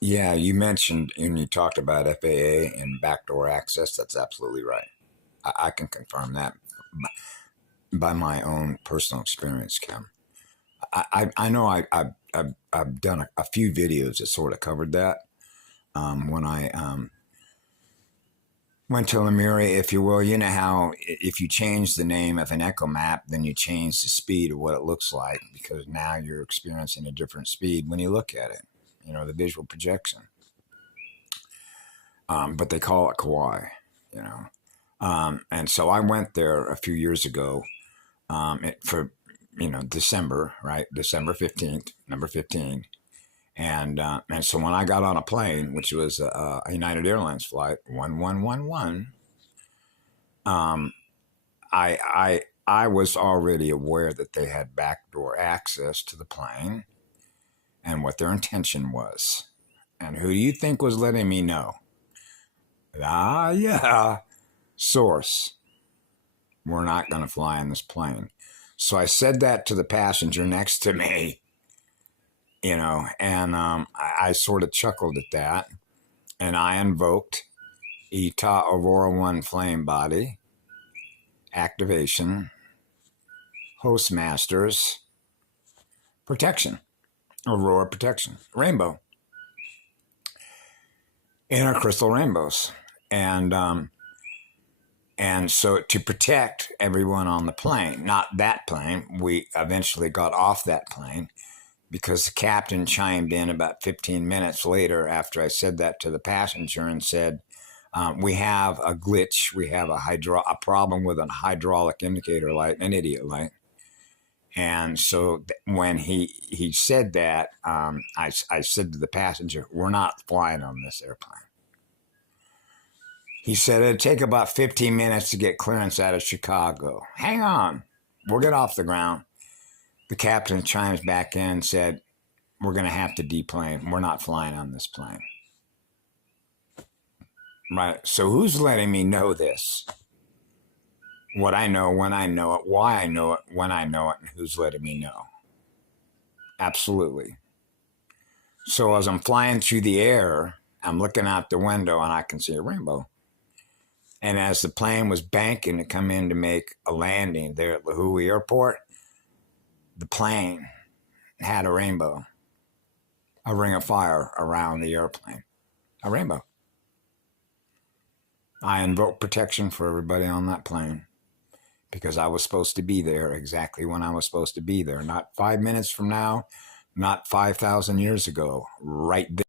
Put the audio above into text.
Yeah, you mentioned and you talked about FAA and backdoor access. That's absolutely right. I can confirm that by my own personal experience, Kim. I know I've done a few videos that sort of covered that when I went to Lemuria, if you will. You know how if you change the name of an echo map, then you change the speed of what it looks like because now you're experiencing a different speed when you look at it. You know, the visual projection. But they call it kawaii, you know. And so I went there a few years ago for, December, right? December 15th, number 15. And so when I got on a plane, which was a United Airlines flight, 1111, um, I was already aware that they had backdoor access to the plane and what their intention was. And who do you think was letting me know? Yeah, source. We're not going to fly in this plane. So I said that to the passenger next to me, and I sort of chuckled at that. And I invoked ETA Aurora 1 flame body activation, Hostmasters protection, Aurora protection, rainbow, inner crystal rainbows. And so to protect everyone on the plane, not that plane, we eventually got off that plane because the captain chimed in about 15 minutes later after I said that to the passenger and said, we have a glitch. We have a problem with a hydraulic indicator light, an idiot light. And so when he said that, I said to the passenger, we're not flying on this airplane. He said it'd take about 15 minutes to get clearance out of Chicago. Hang on. We'll get off the ground. The captain chimes back in and said, we're going to have to deplane. We're not flying on this plane. Right. So who's letting me know this? What I know, when I know it, why I know it, when I know it, and who's letting me know? Absolutely. So as I'm flying through the air, I'm looking out the window and I can see a rainbow. And as the plane was banking to come in to make a landing there at Lahui Airport, the plane had a rainbow, a ring of fire around the airplane, a rainbow. I invoked protection for everybody on that plane because I was supposed to be there exactly when I was supposed to be there. Not 5 minutes from now, not 5,000 years ago, right there.